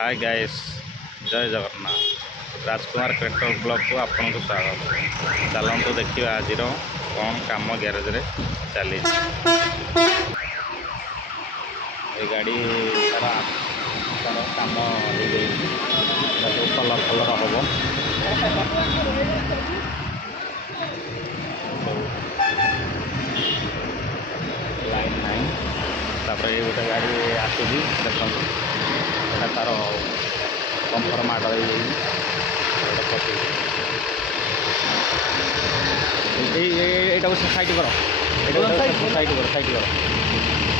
Hi guys, जय जगन्नाथ। राजकुमार petrol block को आपन को स्वागत। चलतु देखा आज कौन काम ग्यारेज रे चली गाड़ी तार काम कलर कलर हम लाइन नाइन तापर ये गोटे गाड़ी आसूसी देखते तार कंफर माड़ এইটা সাইড কর এটা সাইড কর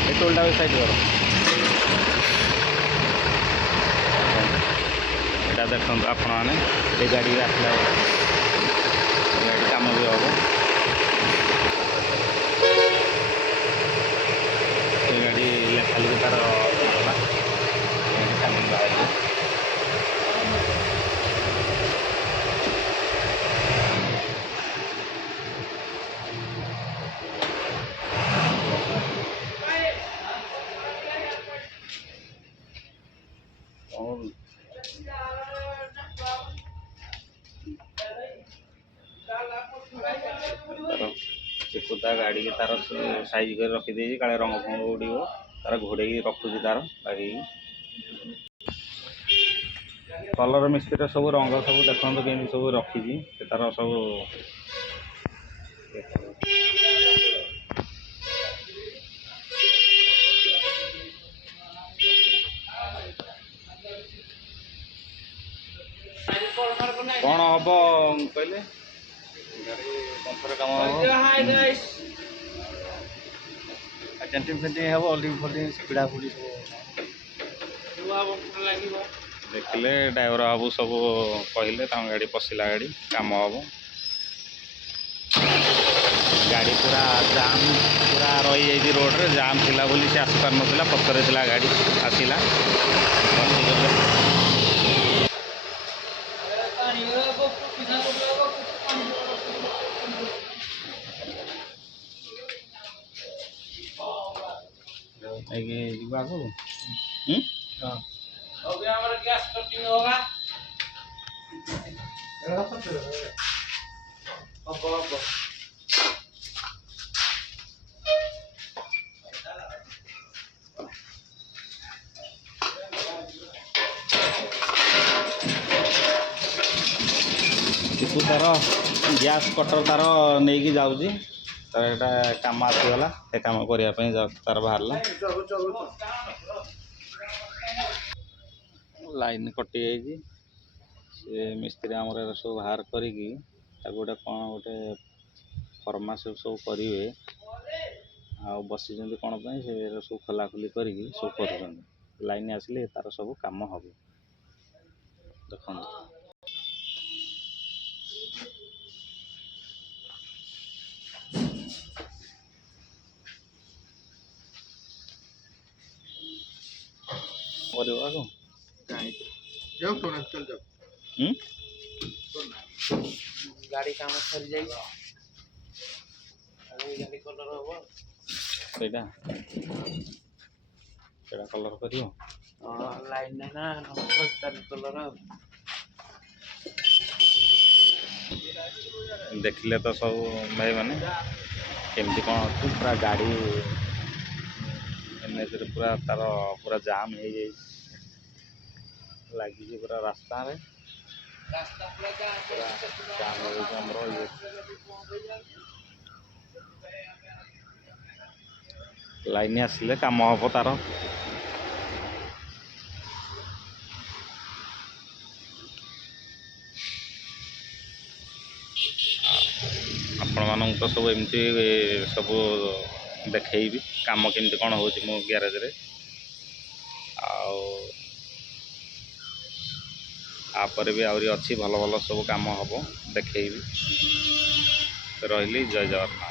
এই টোলটা সাইড কর এটা দেখুন আপনার এই গাড়ি আসলে গাড়ি কাম भी हम गाड़ी खाली तार काम बाहर चिकुता गाड़ी की तार साइज कर रखीदे काले रंग फंग उड़ तार घोड़े रखुची तार लगे कलर मिस्त्री सब रंग सब देखते केमी सब रखी तार सब कौन हम कहले गाड़ी कंफर काम डेंटिंग फेंटिंग हम ओल्डिंग फोल्डिंग पिड़ा पुड़ी सब देखले ड्राइवर बाबू सब कहले गाड़ी पशिला गाड़ी काम हम गाड़ी पूरा जाम पूरा रही जाइए रोड रे जाम थिला बोली से आसी पार नथिला पथरे थिला गाड़ी आसिला अभी हमारा गैस कटिंग होगा चिकू तार गैस कटर तार नहीं कि जाऊँगी तार एटा काम आसीगला से काम करने तार बाहर लाइन कटि जाइए से मिस्त्री आमर सब बाहर करी गोटे कौन गोटे फर्मा सब करेंगे आ बसी कौन से सब खोलाखोली कर सब कर लाइन आसिले तार सब काम हम देख चल जाओ गाड़ी काम सरी जाई गाड़ी कलर हो सेटा कलर करियो लाइन ना कलर देखिले तो सब भाई मैंने केमती कौन अच्छी पूरा गाड़ी एनएच पूरा तार पूरा जाम हो लगी पूरा रास्ता रे जाम हो लाइन आसिले काम हम तार आपण मानक तो सब एमती सब देखी काम केमती कौन हो ग्यारेज रे आपर भी आहरी अच्छी भल भल सब काम हम देखी रही। जय जगन्नाथ।